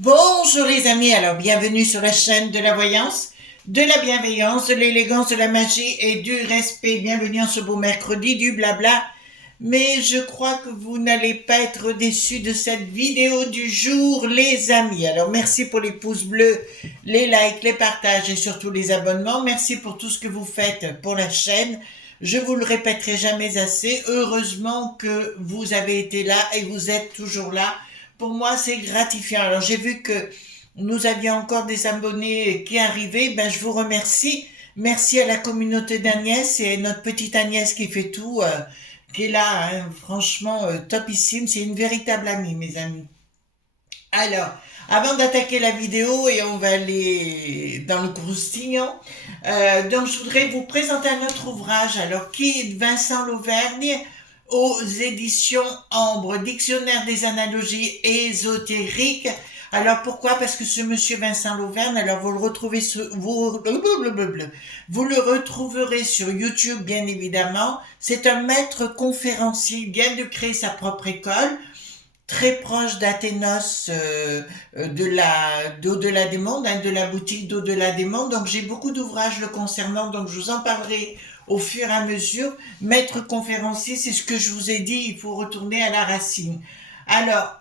Bonjour les amis, alors bienvenue sur la chaîne de la voyance, de la bienveillance, de l'élégance, de la magie et du respect. Bienvenue en ce beau mercredi du blabla. Mais je crois que vous n'allez pas être déçus de cette vidéo du jour les amis. Alors merci pour les pouces bleus, les likes, les partages et surtout les abonnements. Merci pour tout ce que vous faites pour la chaîne. Je vous le répéterai jamais assez. Heureusement que vous avez été là et vous êtes toujours là. Pour moi, c'est gratifiant. Alors, j'ai vu que nous avions encore des abonnés qui arrivaient. Ben, je vous remercie. Merci à la communauté d'Agnès et à notre petite Agnès qui fait tout, qui est là, hein, franchement, topissime. C'est une véritable amie, mes amis. Alors, avant d'attaquer la vidéo, et on va aller dans le croustillant, donc je voudrais vous présenter un autre ouvrage, alors qui est Vincent Lauvergne, aux éditions Ambre, Dictionnaire des analogies ésotériques. Alors pourquoi? Parce que ce monsieur Vincent Lauvergne, alors vous le retrouvez vous le retrouverez sur YouTube bien évidemment. C'est un maître conférencier, il vient de créer sa propre école très proche d'Athénos, d'Au-delà des mondes, hein, de la boutique d'Au-delà des mondes. Donc j'ai beaucoup d'ouvrages le concernant, donc je vous en parlerai au fur et à mesure. Maître conférencier, c'est ce que je vous ai dit, il faut retourner à la racine. Alors,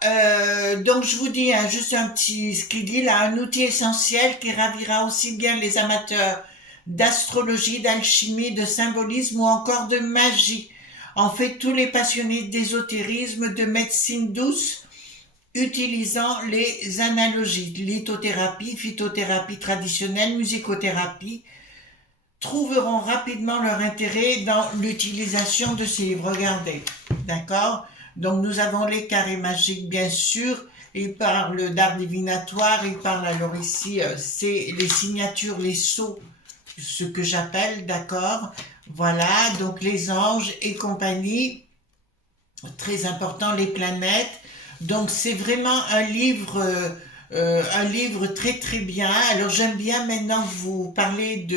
donc je vous dis hein, juste un petit, ce qu'il dit là, un outil essentiel qui ravira aussi bien les amateurs d'astrologie, d'alchimie, de symbolisme ou encore de magie. En fait, tous les passionnés d'ésotérisme, de médecine douce, utilisant les analogies, lithothérapie, phytothérapie traditionnelle, musicothérapie, trouveront rapidement leur intérêt dans l'utilisation de ces livres. Regardez, d'accord? Donc nous avons les carrés magiques, bien sûr. Il parle d'art divinatoire, il parle alors ici, c'est les signatures, les sceaux, ce que j'appelle, d'accord? Voilà, donc les anges et compagnie, très important, les planètes. Donc c'est vraiment un livre très très bien. Alors j'aime bien maintenant vous parler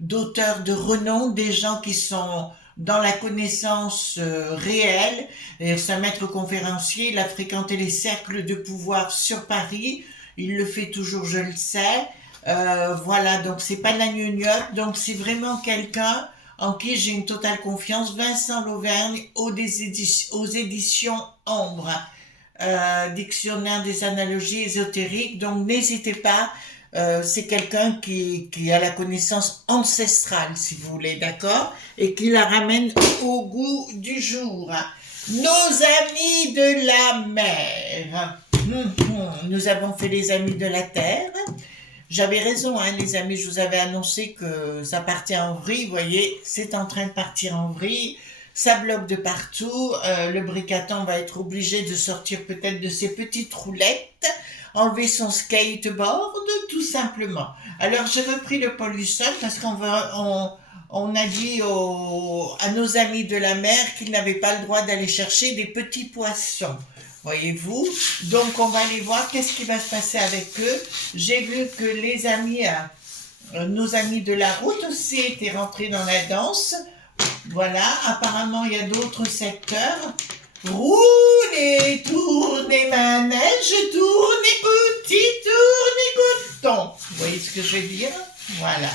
d'auteurs de renom, des gens qui sont dans la connaissance réelle. C'est un maître conférencier, il a fréquenté les cercles de pouvoir sur Paris. Il le fait toujours, je le sais. Voilà, donc c'est pas de la gnognotte, donc c'est vraiment quelqu'un en qui j'ai une totale confiance. Vincent Lauvergne aux éditions Ambre, Dictionnaire des analogies ésotériques. Donc n'hésitez pas, c'est quelqu'un qui a la connaissance ancestrale, si vous voulez, d'accord, et qui la ramène au goût du jour. Nos amis de la mer. Nous avons fait les amis de la terre. J'avais raison, hein, les amis, je vous avais annoncé que ça partait en vrille, vous voyez, c'est en train de partir en vrille, ça bloque de partout, le bricaton va être obligé de sortir peut-être de ses petites roulettes, enlever son skateboard, tout simplement. Alors j'ai repris le polysol parce on a dit à nos amis de la mer qu'ils n'avaient pas le droit d'aller chercher des petits poissons. Voyez-vous? Donc on va aller voir qu'est-ce qui va se passer avec eux. J'ai vu que les amis, nos amis de la route aussi étaient rentrés dans la danse. Voilà, apparemment il y a d'autres secteurs. Roulez, tournez manège, tournez petit, tournez coton. Vous voyez ce que je veux dire? Voilà.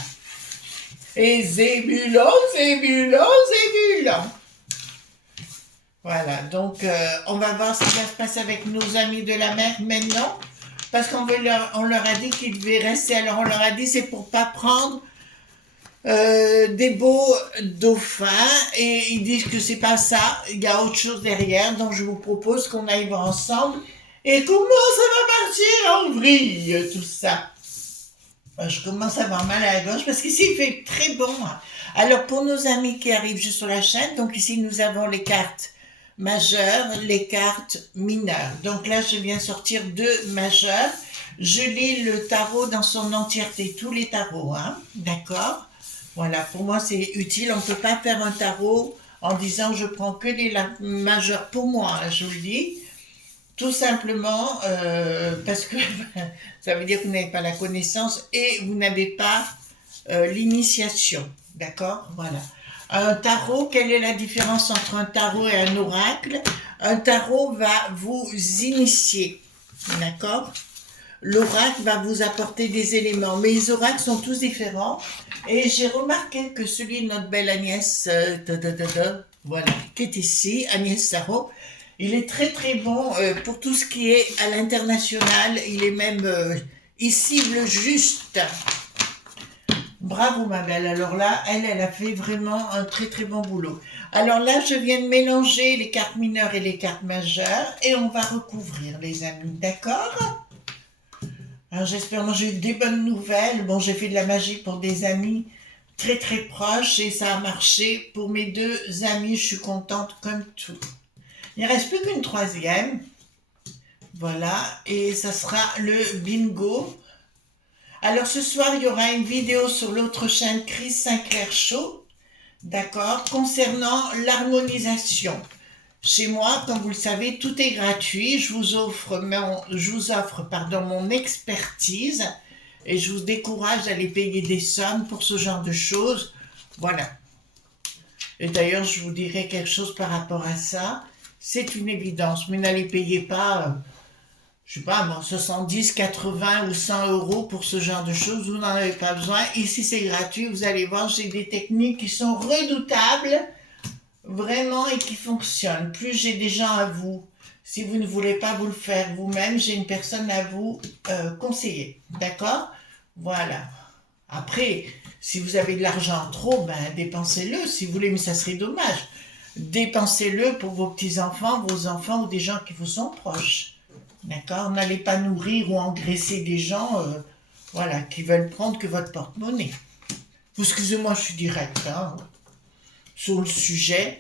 Et zébulon, zébulon, zébulon. Voilà, donc on va voir ce qui va se passer avec nos amis de la mer maintenant, parce on leur a dit qu'ils devaient rester. Alors on leur a dit c'est pour pas prendre des beaux dauphins, et ils disent que c'est pas ça, il y a autre chose derrière, donc je vous propose qu'on aille voir ensemble. Et comment ça va partir en vrille, tout ça? Je commence à avoir mal à la gorge parce qu'ici il fait très bon. Alors pour nos amis qui arrivent juste sur la chaîne, donc ici nous avons les cartes majeures, les cartes mineures. Donc là je viens sortir deux majeures. Je lis le tarot dans son entièreté, tous les tarots, hein, d'accord? Voilà, pour moi c'est utile, on ne peut pas faire un tarot en disant je prends que les majeures pour moi, hein, je vous le dis. Tout simplement parce que ça veut dire que vous n'avez pas la connaissance et vous n'avez pas l'initiation. D'accord? Voilà. Un tarot, quelle est la différence entre un tarot et un oracle? Un tarot va vous initier. D'accord? l'oracle va vous apporter des éléments. Mais les oracles sont tous différents. Et j'ai remarqué que celui de notre belle Agnès, voilà, qui est ici, Agnès Sarraud, il est très très bon pour tout ce qui est à l'international. Il est même, il cible juste. Bravo ma belle. Alors là, elle a fait vraiment un très très bon boulot. Alors là, je viens de mélanger les cartes mineures et les cartes majeures et on va recouvrir les amis, d'accord? Alors j'espère, moi j'ai eu des bonnes nouvelles. Bon, j'ai fait de la magie pour des amis très très proches et ça a marché. Pour mes deux amis, je suis contente comme tout. Il ne reste plus qu'une troisième. Voilà, et ça sera le bingo. Alors ce soir, il y aura une vidéo sur l'autre chaîne Chris Sinclair Show, d'accord, concernant l'harmonisation. Chez moi, comme vous le savez, tout est gratuit. Je vous offre mon expertise et je vous décourage d'aller payer des sommes pour ce genre de choses. Voilà. Et d'ailleurs, je vous dirai quelque chose par rapport à ça. C'est une évidence, mais n'allez payer pas, je sais pas, moi, 70, 80 ou 100 euros pour ce genre de choses. Vous n'en avez pas besoin. Ici, c'est gratuit. Vous allez voir, j'ai des techniques qui sont redoutables, vraiment, et qui fonctionnent. Plus j'ai des gens à vous. Si vous ne voulez pas vous le faire vous-même, j'ai une personne à vous conseiller. D'accord? Voilà. Après, si vous avez de l'argent trop, ben dépensez-le si vous voulez, mais ça serait dommage. Dépensez-le pour vos petits-enfants, vos enfants ou des gens qui vous sont proches. D'accord? N'allez pas nourrir ou engraisser des gens voilà, qui veulent prendre que votre porte-monnaie. Excusez-moi, je suis direct sur le sujet.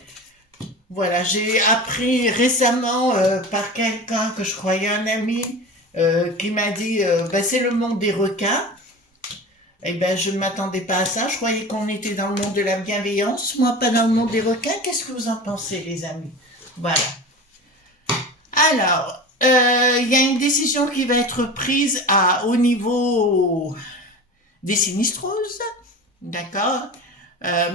Voilà, j'ai appris récemment par quelqu'un que je croyais un ami qui m'a dit ben, c'est le monde des requins. Eh bien, je ne m'attendais pas à ça. Je croyais qu'on était dans le monde de la bienveillance. Moi, pas dans le monde des requins. Qu'est-ce que vous en pensez, les amis? Voilà. Alors, il y a une décision qui va être prise au niveau des sinistroses. D'accord?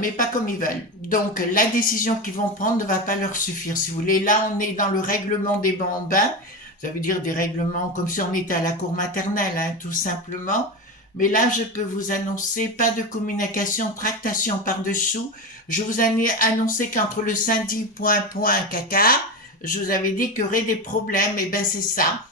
Mais pas comme ils veulent. Donc, la décision qu'ils vont prendre ne va pas leur suffire. Si vous voulez, là, on est dans le règlement des bambins. Ça veut dire des règlements comme si on était à la cour maternelle, hein, tout simplement. Mais là, je peux vous annoncer pas de communication, tractation par-dessous. Je vous ai annoncé qu'entre le syndic, caca, je vous avais dit qu'il y aurait des problèmes. Et ben c'est ça.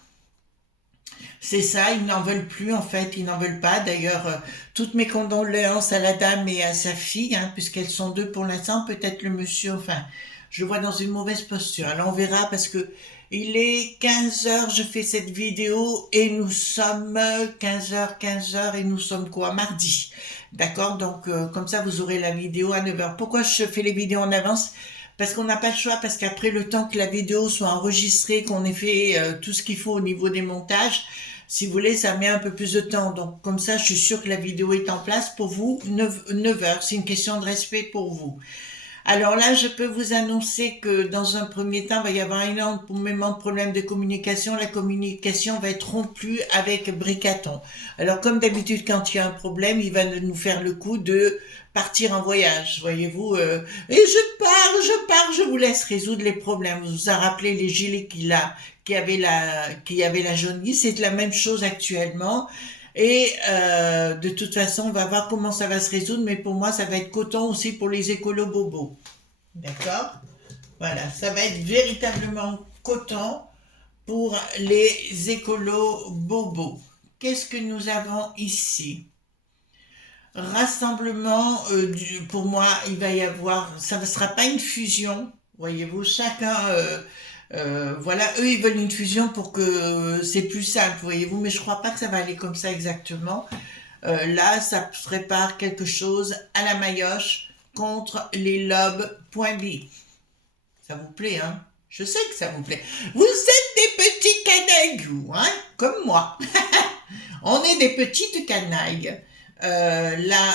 C'est ça, ils n'en veulent plus en fait, ils n'en veulent pas. D'ailleurs, toutes mes condoléances à la dame et à sa fille, hein, puisqu'elles sont deux pour l'instant, peut-être le monsieur, enfin, je le vois dans une mauvaise posture. Alors on verra parce que il est 15 heures, je fais cette vidéo et nous sommes 15 heures et nous sommes quoi? Mardi. D'accord? Donc comme ça vous aurez la vidéo à 9 heures. Pourquoi je fais les vidéos en avance? Parce qu'on n'a pas le choix, parce qu'après le temps que la vidéo soit enregistrée, qu'on ait fait tout ce qu'il faut au niveau des montages, si vous voulez, ça met un peu plus de temps. Donc comme ça, je suis sûre que la vidéo est en place pour vous, 9 heures. C'est une question de respect pour vous. Alors là, je peux vous annoncer que dans un premier temps, il va y avoir énormément de problèmes de communication. La communication va être rompue avec Bricaton. Alors comme d'habitude, quand il y a un problème, il va nous faire le coup de partir en voyage, voyez-vous. Et je pars, je vous laisse résoudre les problèmes. Vous vous a rappelé les gilets qui avaient la jaunisse. C'est la même chose actuellement. Et de toute façon, on va voir comment ça va se résoudre, mais pour moi, ça va être coton aussi pour les écolos bobos. D'accord? Voilà, ça va être véritablement coton pour les écolos bobos. Qu'est-ce que nous avons ici? Rassemblement, pour moi, il va y avoir, ça ne sera pas une fusion, voyez-vous, chacun... voilà, eux ils veulent une fusion pour que c'est plus simple, voyez-vous, mais je crois pas que ça va aller comme ça exactement. Là, ça prépare quelque chose à la Maillotche contre les lobes.b. Ça vous plaît, hein? Je sais que ça vous plaît. Vous êtes des petits canailles, vous, hein? Comme moi. On est des petites canailles. Là,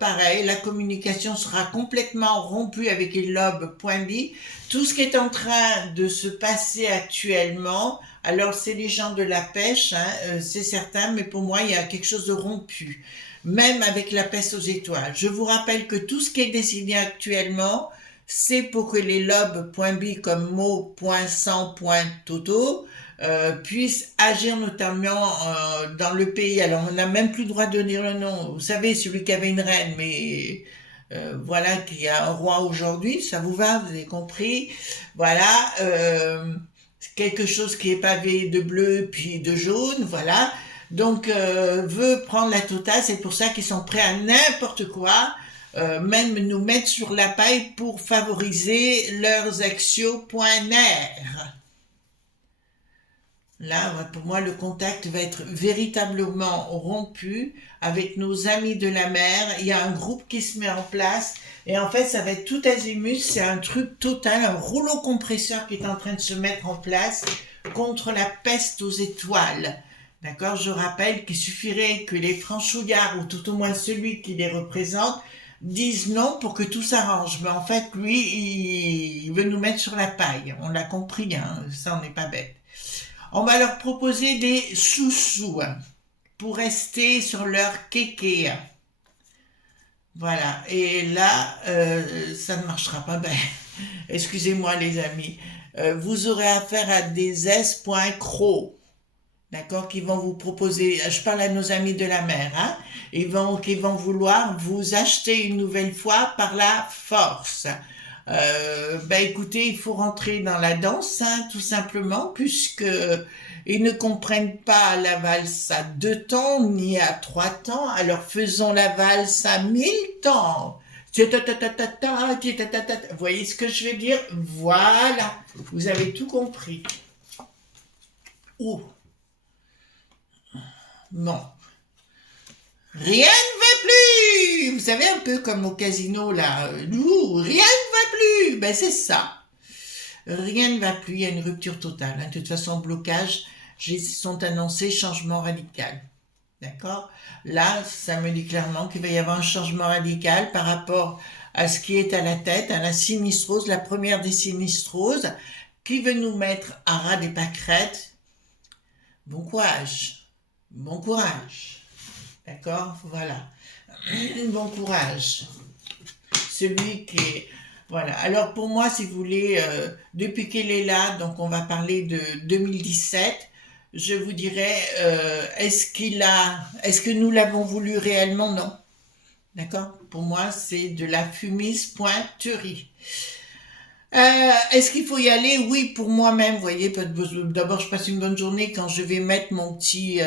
pareil, la communication sera complètement rompue avec les lobes.b. Tout ce qui est en train de se passer actuellement, alors c'est les gens de la pêche, hein, c'est certain, mais pour moi, il y a quelque chose de rompu, même avec la pêche aux étoiles. Je vous rappelle que tout ce qui est décidé actuellement, c'est pour que les lobes.b comme mot.100.toto puisse agir notamment dans le pays. Alors on n'a même plus le droit de dire le nom. Vous savez, celui qui avait une reine, mais voilà, qui a un roi aujourd'hui, ça vous va, vous avez compris. Voilà, quelque chose qui est pavé de bleu puis de jaune, voilà. Donc veut prendre la totale, c'est pour ça qu'ils sont prêts à n'importe quoi, même nous mettre sur la paille pour favoriser leurs axios.ner. Là, ouais, pour moi, le contact va être véritablement rompu avec nos amis de la mer. Il y a un groupe qui se met en place et en fait, ça va être tout azimut. C'est un truc total, un rouleau compresseur qui est en train de se mettre en place contre la peste aux étoiles. D'accord? Je rappelle qu'il suffirait que les franchouillards, ou tout au moins celui qui les représente, disent non pour que tout s'arrange. Mais en fait, lui, il veut nous mettre sur la paille. On l'a compris, hein? Ça, on n'est pas bête. On va leur proposer des sous-sous pour rester sur leur kéké. Voilà. Et là, ça ne marchera pas. Ben, excusez-moi les amis. Vous aurez affaire à des S.cro. D'accord, qui vont vous proposer, je parle à nos amis de la mer, hein, qui vont vouloir vous acheter une nouvelle fois par la force. Ben écoutez, il faut rentrer dans la danse, hein, tout simplement, puisque ils ne comprennent pas la valse à 2 temps ni à 3 temps, alors faisons la valse à 1000 temps. Vous voyez ce que je veux dire? Voilà, vous avez tout compris. Oh. Bon. Rien ne va plus. Vous savez, un peu comme au casino, là. Rien ne va plus. Ben, c'est ça. Rien ne va plus. Il y a une rupture totale. Hein. De toute façon, blocage, ils sont annoncés changement radical. D'accord? Là, ça me dit clairement qu'il va y avoir un changement radical par rapport à ce qui est à la tête, à la sinistrose, la première des sinistroses, qui veut nous mettre à ras des pâquerettes. Bon courage. Bon courage. D'accord? Voilà. Bon courage. Celui qui est... Voilà. Alors pour moi, si vous voulez, depuis qu'elle est là, donc on va parler de 2017, je vous dirais, est-ce que nous l'avons voulu réellement? Non. D'accord? Pour moi, c'est de la fumise-pointerie. Est-ce qu'il faut y aller? Oui, pour moi-même, vous voyez, d'abord je passe une bonne journée quand je vais mettre mon petit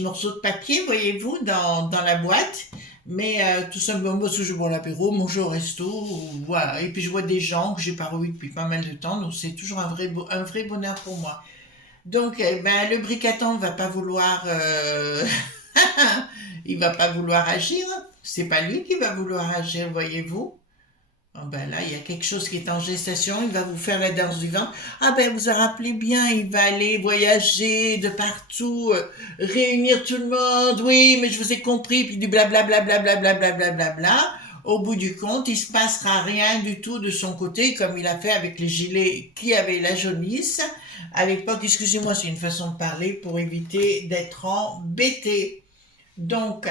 morceau de papier, voyez-vous, dans la boîte, mais tout simplement parce que je bois l'apéro, mange au resto, voilà, et puis je vois des gens que j'ai pas revus depuis pas mal de temps, donc c'est toujours un vrai bonheur pour moi. Donc, ben, le bricaton va pas vouloir, il va pas vouloir agir, c'est pas lui qui va vouloir agir, voyez-vous. Oh ben là, il y a quelque chose qui est en gestation, il va vous faire la danse du vent. Ah ben, vous en rappelez bien, il va aller voyager de partout, réunir tout le monde, oui, mais je vous ai compris, puis du blablabla, blablabla, blablabla. Au bout du compte, il se passera rien du tout de son côté, comme il a fait avec les gilets qui avaient la jaunisse. À l'époque, excusez-moi, c'est une façon de parler pour éviter d'être embêté. Donc,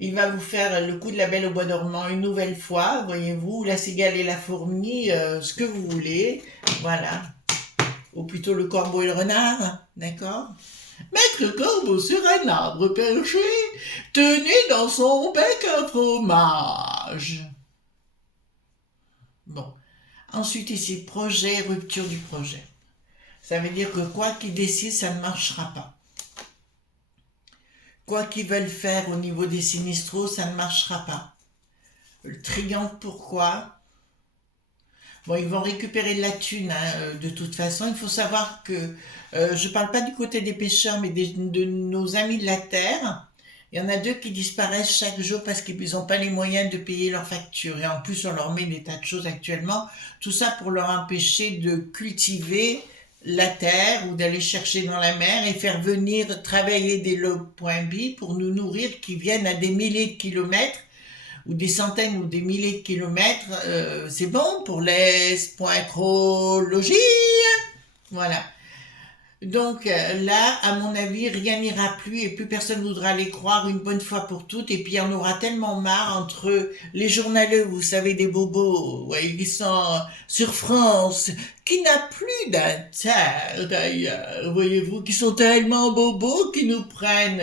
il va vous faire le coup de la Belle au bois dormant une nouvelle fois, voyez-vous, la cigale et la fourmi, ce que vous voulez, voilà. Ou plutôt le corbeau et le renard, d'accord? Mettre le corbeau sur un arbre perché, tenu dans son bec un fromage. Bon. Ensuite ici, projet, rupture du projet. Ça veut dire que quoi qu'ils décident, ça ne marchera pas. Quoi qu'ils veulent faire au niveau des sinistros, ça ne marchera pas. Le triangle, pourquoi? Bon, ils vont récupérer de la thune, hein, de toute façon. Il faut savoir que je ne parle pas du côté des pêcheurs, mais de nos amis de la terre. Il y en a 2 qui disparaissent chaque jour parce qu'ils n'ont pas les moyens de payer leurs factures. Et en plus, on leur met des tas de choses actuellement. Tout ça pour leur empêcher de cultiver la terre ou d'aller chercher dans la mer et faire venir travailler des lots.bi pour nous nourrir qui viennent à des milliers de kilomètres ou des centaines ou des milliers de kilomètres. C'est bon pour l'Es.crologie. Voilà. Donc là, à mon avis, rien n'ira plus et plus personne voudra les croire une bonne fois pour toutes. Et puis il y en aura tellement marre entre les journaleux, vous savez, des bobos, ouais, qui sont sur France, qui n'a plus d'inter d'ailleurs, voyez-vous, qui sont tellement bobos qu'ils nous prennent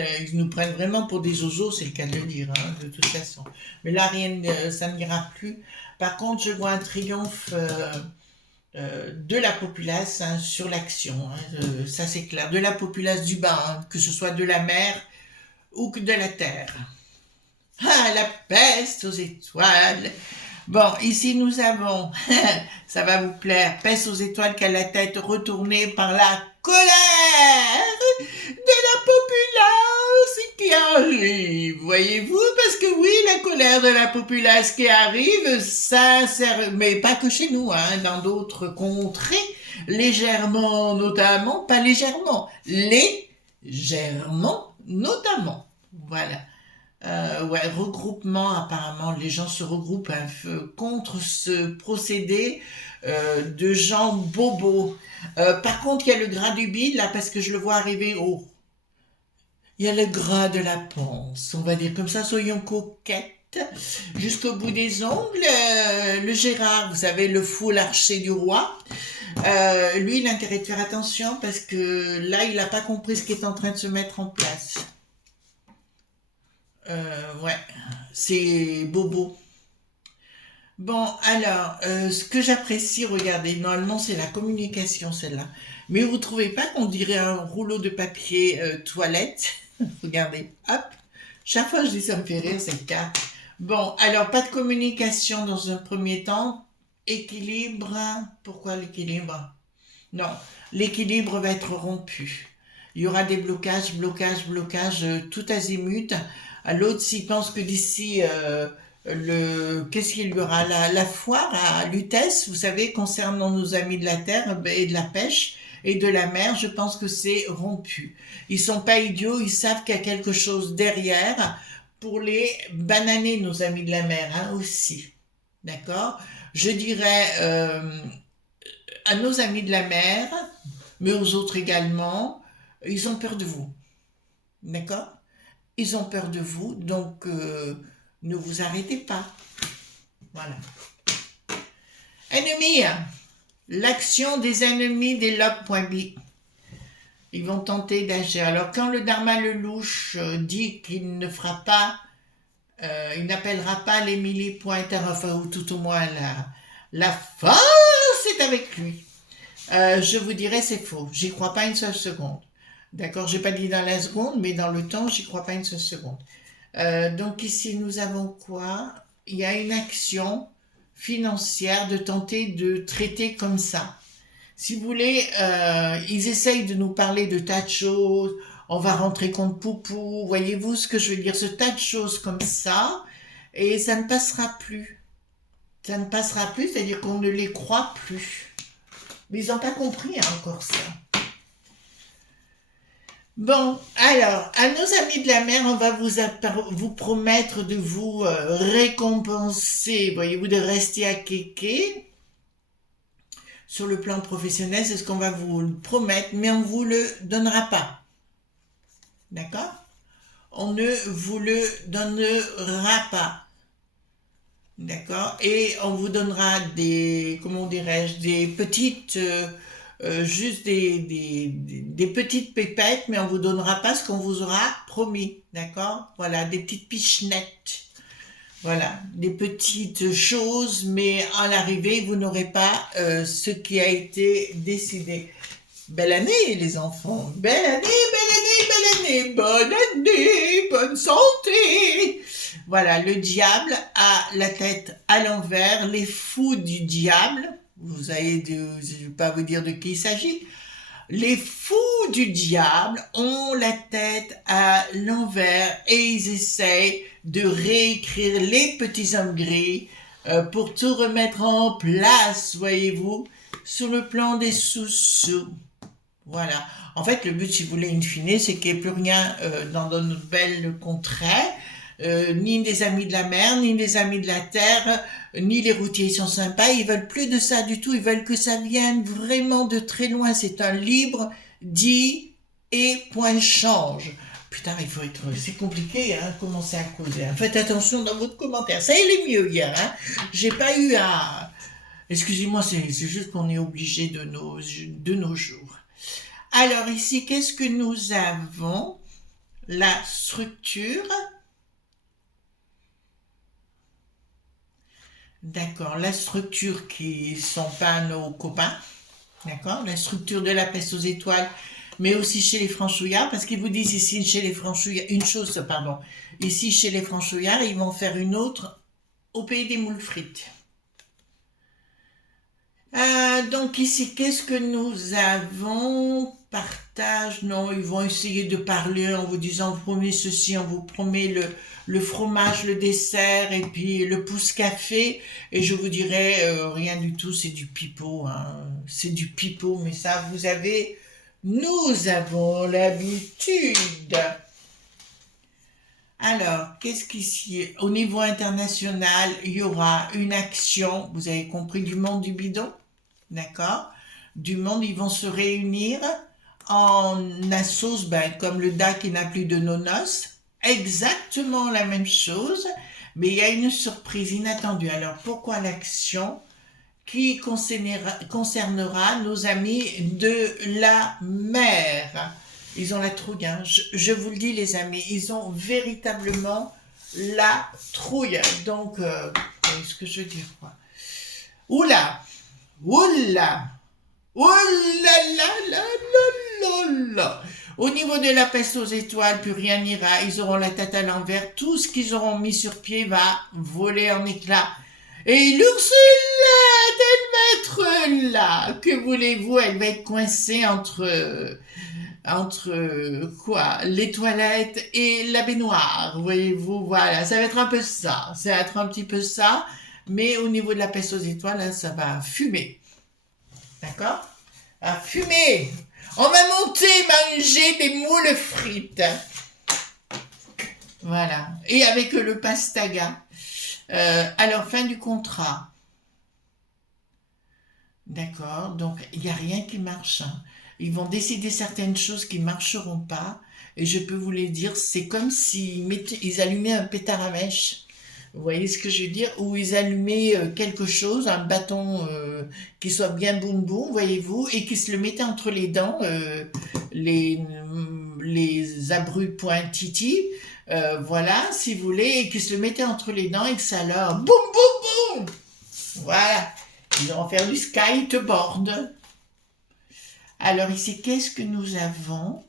vraiment pour des zozos, c'est le cas de le dire, hein, de toute façon. Mais là, ça n'ira plus. Par contre, je vois un triomphe. De la populace hein, sur l'action, hein, ça c'est clair, de la populace du bas, hein, que ce soit de la mer ou que de la terre. Ah, la peste aux étoiles. Bon, ici nous avons, ça va vous plaire, peste aux étoiles qui a la tête retournée par la colère de la populace qui arrive, voyez-vous, parce que oui, la colère de la populace qui arrive, ça sert, mais pas que chez nous, hein, dans d'autres contrées, légèrement notamment, pas légèrement, légèrement notamment, voilà. Ouais, regroupement, apparemment, les gens se regroupent un peu contre ce procédé de gens bobos. Par contre, il y a le gras du bide, là, parce que je le vois arriver au... Il y a le gras de la panse, on va dire comme ça, soyons coquettes. Jusqu'au bout des ongles, le Gérard, vous savez, le fou l'archer du roi, lui, il a intérêt de faire attention parce que là, il n'a pas compris ce qui est en train de se mettre en place. Ouais, c'est bobo. Bon, alors, ce que j'apprécie, regardez, normalement c'est la communication celle-là. Mais vous trouvez pas qu'on dirait un rouleau de papier toilette? Regardez, hop. Chaque fois que je dis ça me fait rire, c'est le cas. Bon, alors pas de communication dans un premier temps. Équilibre. Pourquoi l'équilibre? Non, l'équilibre va être rompu. Il y aura des blocages, tout azimut. À l'autre, s'il pense que d'ici qu'est-ce qu'il y aura la foire à Lutèce, vous savez, concernant nos amis de la terre et de la pêche et de la mer, je pense que c'est rompu. Ils sont pas idiots, ils savent qu'il y a quelque chose derrière pour les bananer, nos amis de la mer, hein, aussi. D'accord? Je dirais à nos amis de la mer, mais aux autres également, ils ont peur de vous. D'accord? Ils ont peur de vous, donc ne vous arrêtez pas. Voilà. Ennemis, l'action des ennemis des lobes.b. Ils vont tenter d'agir. Alors quand le Dharma le louche dit qu'il ne fera pas, il n'appellera pas l'Émilie.rfa ou tout au moins la force est avec lui. Je vous dirais c'est faux. J'y crois pas une seule seconde. D'accord, j'ai pas dit dans la seconde, mais dans le temps, j'y crois pas une seule seconde. Donc ici, nous avons quoi? Il y a une action financière de tenter de traiter comme ça. Si vous voulez, ils essayent de nous parler de tas de choses. On va rentrer contre Poupou. Voyez-vous ce que je veux dire? Ce tas de choses comme ça. Et ça ne passera plus. Ça ne passera plus, c'est-à-dire qu'on ne les croit plus. Mais ils n'ont pas compris hein, encore ça. Bon, alors, à nos amis de la mer, on va vous promettre de vous récompenser, voyez-vous, de rester à kéké. Sur le plan professionnel, c'est ce qu'on va vous promettre, mais on ne vous le donnera pas. D'accord? On ne vous le donnera pas. D'accord? Et on vous donnera comment dirais-je, des petites... juste des petites pépettes, mais on vous donnera pas ce qu'on vous aura promis, d'accord? Voilà, des petites pichenettes. Voilà, des petites choses, mais à l'arrivée, vous n'aurez pas ce qui a été décidé. Belle année, les enfants. Belle année, belle année, belle année. Bonne année, bonne santé. Voilà, le diable a la tête à l'envers, les fous du diable. Je ne vais pas vous dire de qui il s'agit. Les fous du diable ont la tête à l'envers et ils essayent de réécrire les petits hommes gris pour tout remettre en place, voyez-vous, sur le plan des sous-sous. Voilà. En fait, le but, si vous voulez, in fine, c'est qu'il n'y ait plus rien dans notre belle contrée. Ni des amis de la mer, ni des amis de la terre, ni les routiers sont sympas, ils veulent plus de ça du tout, ils veulent que ça vienne vraiment de très loin, c'est un libre dit et point change. Putain, il faut être... C'est compliqué, hein, commencer à causer. Hein. Faites attention dans votre commentaire. Ça allait mieux hier, hein. J'ai pas eu à... Excusez-moi, c'est juste qu'on est obligé de nos jours. Alors ici, qu'est-ce que nous avons? La structure. D'accord, la structure qui sont pas nos copains. D'accord, la structure de la peste aux étoiles, mais aussi chez les franchouillards, parce qu'ils vous disent ici chez les franchouillards, une chose, pardon, ici chez les franchouillards, ils vont faire une autre au pays des moules frites. Donc ici, qu'est-ce que nous avons? Partage, non, ils vont essayer de parler en vous disant, on vous promet ceci, on vous promet le fromage, le dessert, et puis le pouce-café, et je vous dirais, rien du tout, c'est du pipeau, hein. C'est du pipeau, mais ça, nous avons l'habitude. Alors, qu'est-ce qu'ici, au niveau international, il y aura une action, vous avez compris, du monde du bidon, d'accord? Du monde, ils vont se réunir en assos, comme le DA qui n'a plus de nonos, exactement la même chose, mais il y a une surprise inattendue. Alors, pourquoi l'action qui concernera nos amis de la mer? Ils ont la trouille, hein. Je vous le dis les amis, ils ont véritablement la trouille. Donc, ce que je veux dire, quoi. Oula, oula, oula, la, la, la, la, la. Au niveau de la peste aux étoiles, plus rien n'ira. Ils auront la tête à l'envers. Tout ce qu'ils auront mis sur pied va voler en éclats. Et l'Ursula d'elle maître là, que voulez-vous? Elle va être coincée entre quoi, les toilettes et la baignoire, voyez-vous, voilà, ça va être un peu ça, ça va être un petit peu ça, mais au niveau de la peste aux étoiles, là, ça va fumer, d'accord? À fumer, on va manger des moules frites, voilà, et avec le pastaga. Alors, fin du contrat. D'accord, donc il n'y a rien qui marche. Hein. Ils vont décider certaines choses qui ne marcheront pas. Et je peux vous les dire, c'est comme ils allumaient un pétard à mèche. Vous voyez ce que je veux dire? Ou ils allumaient quelque chose, un bâton qui soit bien boum boum, voyez-vous, et qui se le mettaient entre les dents, les abruts.titi, voilà, si vous voulez, et qui se le mettaient entre les dents et que ça leur boum boum boum. Voilà. Ils vont faire du skateboard. Alors ici, qu'est-ce que nous avons?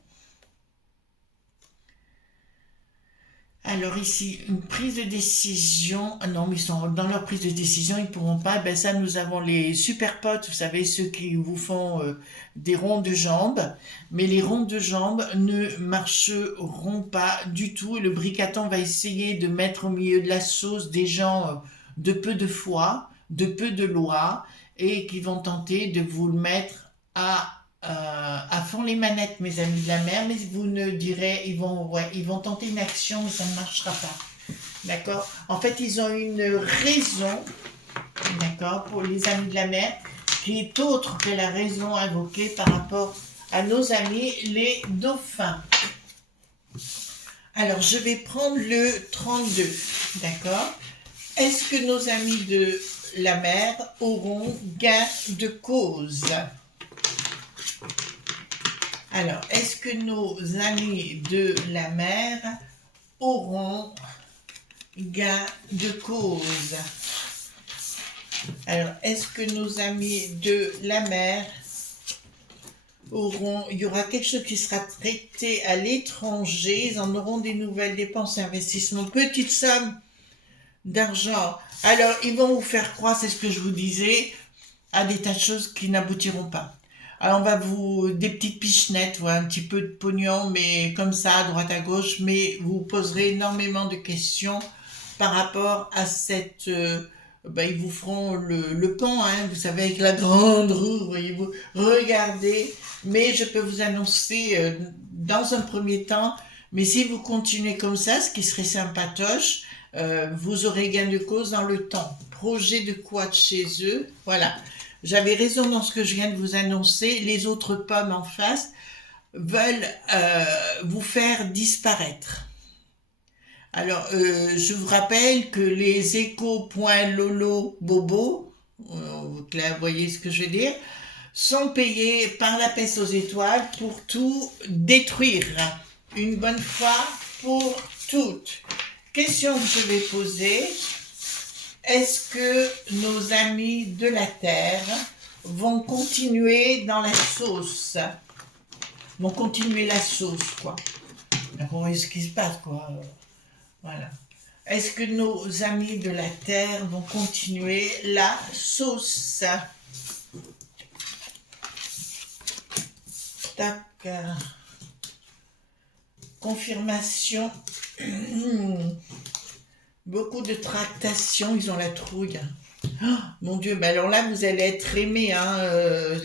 Alors ici, une prise de décision. Non, mais ils sont dans leur prise de décision, ils ne pourront pas. Ben ça, nous avons les super potes, vous savez, ceux qui vous font des ronds de jambes. Mais les ronds de jambes ne marcheront pas du tout. Et le bricaton va essayer de mettre au milieu de la sauce des gens de peu de foi, de peu de loi, et qui vont tenter de vous le mettre à fond les manettes, mes amis de la mer, mais vous ne direz, ils vont tenter une action, mais ça ne marchera pas. D'accord? En fait, ils ont une raison, d'accord, pour les amis de la mer, qui est autre que la raison invoquée par rapport à nos amis les dauphins. Alors, je vais prendre le 32, d'accord? Est-ce que nos amis de la mer auront gain de cause? Alors, est-ce que nos amis de la mer auront gain de cause? Alors, est-ce que nos amis de la mer il y aura quelque chose qui sera traité à l'étranger, ils en auront des nouvelles dépenses et investissements, petite somme d'argent. Alors, ils vont vous faire croire, c'est ce que je vous disais, à des tas de choses qui n'aboutiront pas. Alors, on va des petites pichenettes, voilà, un petit peu de pognon, mais comme ça, à droite à gauche, mais vous poserez énormément de questions par rapport à cette... ils vous feront le pont, hein, vous savez, avec la grande roue, voyez-vous, regardez, mais je peux vous annoncer dans un premier temps, mais si vous continuez comme ça, ce qui serait sympatoche, vous aurez gain de cause dans le temps. Projet de quad chez eux, voilà. J'avais raison dans ce que je viens de vous annoncer. Les autres pommes en face, veulent vous faire disparaître. Alors, je vous rappelle que les échos.lolo.bobo, vous voyez ce que je veux dire, sont payés par la peste aux étoiles pour tout détruire, une bonne fois pour toutes. Question que je vais poser, est-ce que nos amis de la Terre vont continuer dans la sauce? Vont continuer la sauce, quoi. Vous voyez ce qui se passe, quoi. Voilà. Est-ce que nos amis de la Terre vont continuer la sauce? Tac. Confirmation. Beaucoup de tractations, ils ont la trouille. Oh, mon Dieu, mais alors là, vous allez être aimé. Hein.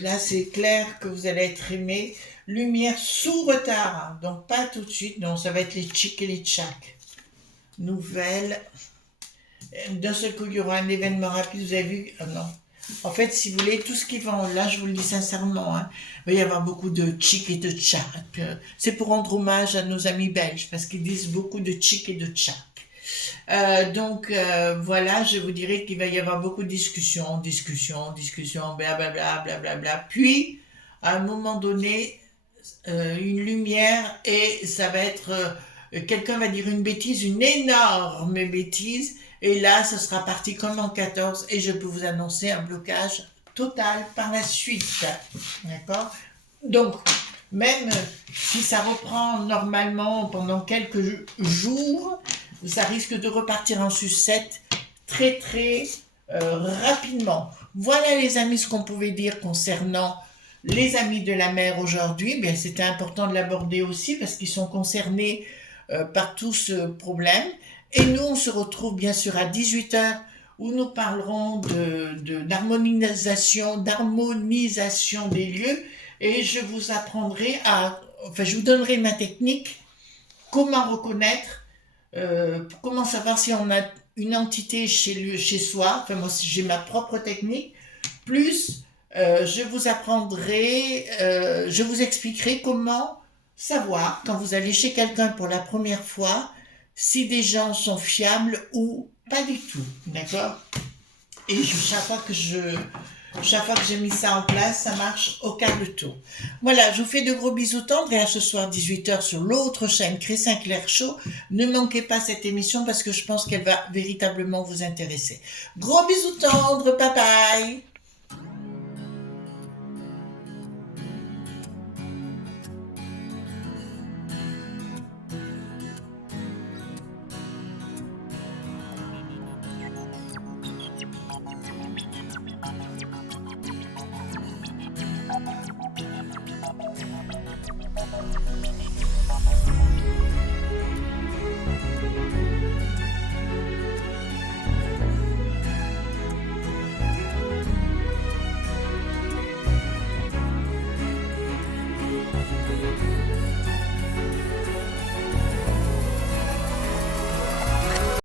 Là, c'est clair que vous allez être aimé. Lumière sous retard. Hein. Donc, pas tout de suite. Non, ça va être les tchics et les tchacs. Nouvelle. D'un seul coup, il y aura un événement rapide. Vous avez vu? Non. En fait, si vous voulez, tout ce qui va, là, je vous le dis sincèrement, hein, il va y avoir beaucoup de tchics et de tchacs. C'est pour rendre hommage à nos amis belges, parce qu'ils disent beaucoup de tchics et de tchacs. Donc voilà, je vous dirais qu'il va y avoir beaucoup de discussions, blablabla, blablabla. Puis, à un moment donné, une lumière et ça va être, quelqu'un va dire une bêtise, une énorme bêtise, et là, ce sera parti comme en 14, et je peux vous annoncer un blocage total par la suite. D'accord? Donc, même si ça reprend normalement pendant quelques jours, ça risque de repartir en sucette très très rapidement. Voilà les amis ce qu'on pouvait dire concernant les amis de la mer aujourd'hui. Bien, c'était important de l'aborder aussi parce qu'ils sont concernés par tout ce problème. Et nous, on se retrouve bien sûr à 18h où nous parlerons d'harmonisation des lieux et je vous apprendrai je vous donnerai ma technique, comment reconnaître, comment savoir si on a une entité chez soi. Enfin, moi, j'ai ma propre technique. Plus, je vous expliquerai comment savoir, quand vous allez chez quelqu'un pour la première fois, si des gens sont fiables ou pas du tout. D'accord? Et chaque fois que j'ai mis ça en place, ça marche au quart de tour. Voilà, je vous fais de gros bisous tendres et à ce soir 18h sur l'autre chaîne Christin Claire Show. Ne manquez pas cette émission parce que je pense qu'elle va véritablement vous intéresser. Gros bisous tendres, bye bye!